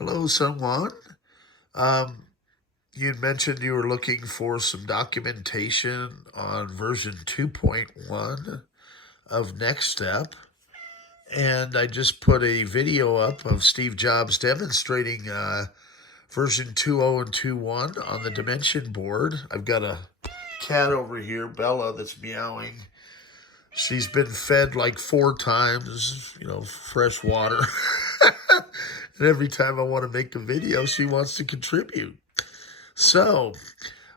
Hello, Sungwon. Um, you had mentioned you were looking for some documentation on version 2.1 of NeXT Step, and I just put a video up of Steve Jobs demonstrating version 2.0 and 2.1 on the dimension board. I've got a cat over here, Bella, that's meowing. She's been fed like 4 times, fresh water. And every time I want to make a video, she wants to contribute. So,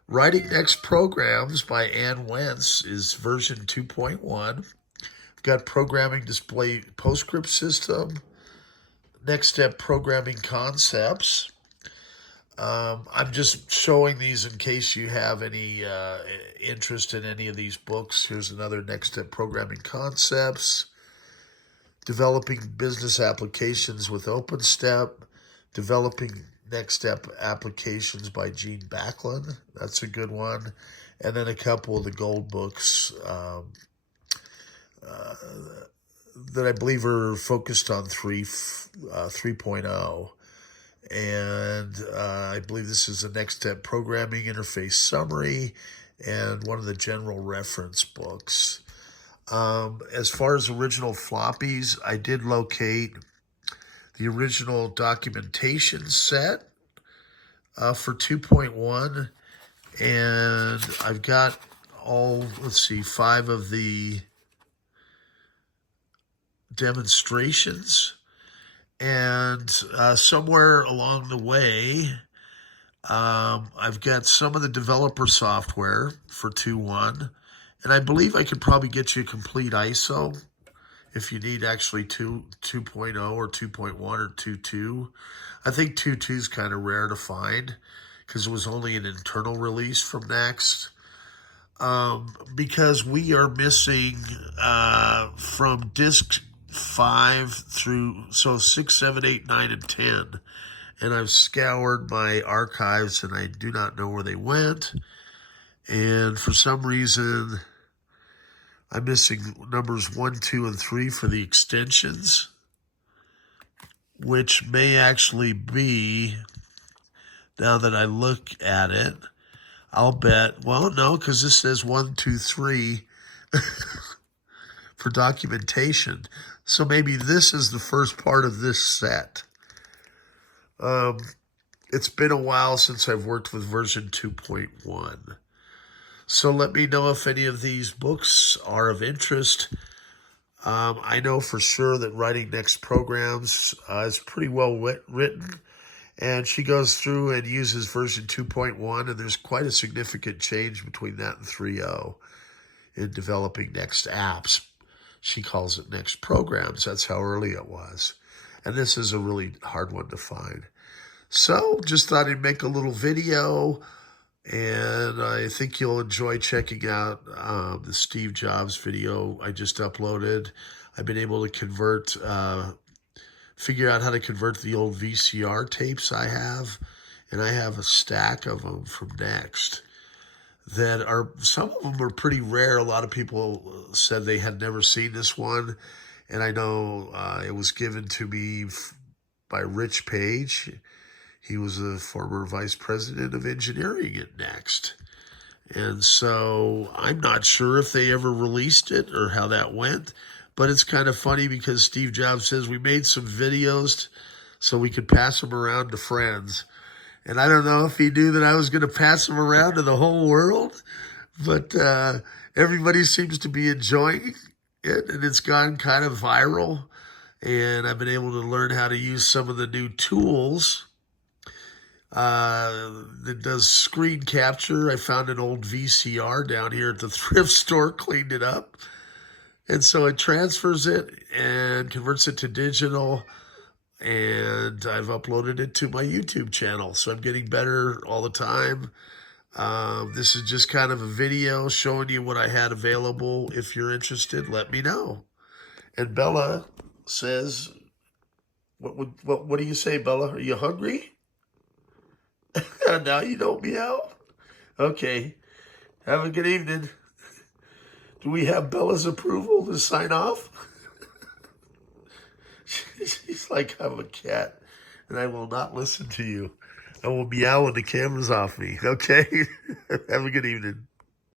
Writing Next Programs by Ann Wentz is version 2.1. I've got Programming Display PostScript System, Next Step Programming Concepts. I'm just showing these in case you have any interest in any of these books. Here's another Next Step Programming Concepts. Developing Business Applications with OpenStep. Developing Next Step Applications by Gene Backlund. That's a good one. And then a couple of the gold books that I believe are focused on 3.0. And I believe this is the Next Step Programming Interface Summary and one of the general reference books. As far as original floppies, I did locate the original documentation set for 2.1, and I've got 5 of the demonstrations, and somewhere along the way, I've got some of the developer software for 2.1, and I believe I could probably get you a complete ISO if you need actually 2.0 or 2.1 or 2.2. I think 2.2 is kind of rare to find because it was only an internal release from Next. Because we are missing from disk 5 through, 6, 7, 8, 9, and 10. And I've scoured my archives and I do not know where they went. And for some reason, I'm missing numbers 1, 2, and 3 for the extensions, which may actually be, now that I look at it, I'll bet, well, no, because this says 1, 2, 3 for documentation. So maybe this is the first part of this set. It's been a while since I've worked with version 2.1. So let me know if any of these books are of interest. I know for sure that Writing Next Programs is pretty well written. And she goes through and uses version 2.1, and there's quite a significant change between that and 3.0 in developing Next Apps. She calls it Next Programs. That's how early it was. And this is a really hard one to find. So just thought I'd make a little video, and I think you'll enjoy checking out the Steve Jobs video I just uploaded. I've been able to figure out how to convert the old VCR tapes I have, and I have a stack of them from Next that are, some of them are pretty rare. A lot of people said they had never seen this one, and I know it was given to me by Rich Page. He was a former vice president of engineering at Next. And so I'm not sure if they ever released it or how that went, but it's kind of funny because Steve Jobs says we made some videos so we could pass them around to friends. And I don't know if he knew that I was going to pass them around to the whole world, but everybody seems to be enjoying it, and it's gone kind of viral. And I've been able to learn how to use some of the new tools that does screen capture. I found an old VCR down here at the thrift store, cleaned it up. And so it transfers it and converts it to digital. And I've uploaded it to my YouTube channel. So I'm getting better all the time. This is just kind of a video showing you what I had available. If you're interested, let me know. And Bella says, what do you say, Bella? Are you hungry? Now you don't meow? Okay. Have a good evening. Do we have Bella's approval to sign off? She's like, I'm a cat. and I will not listen to you. I will meow when the camera's off me. Okay? Have a good evening.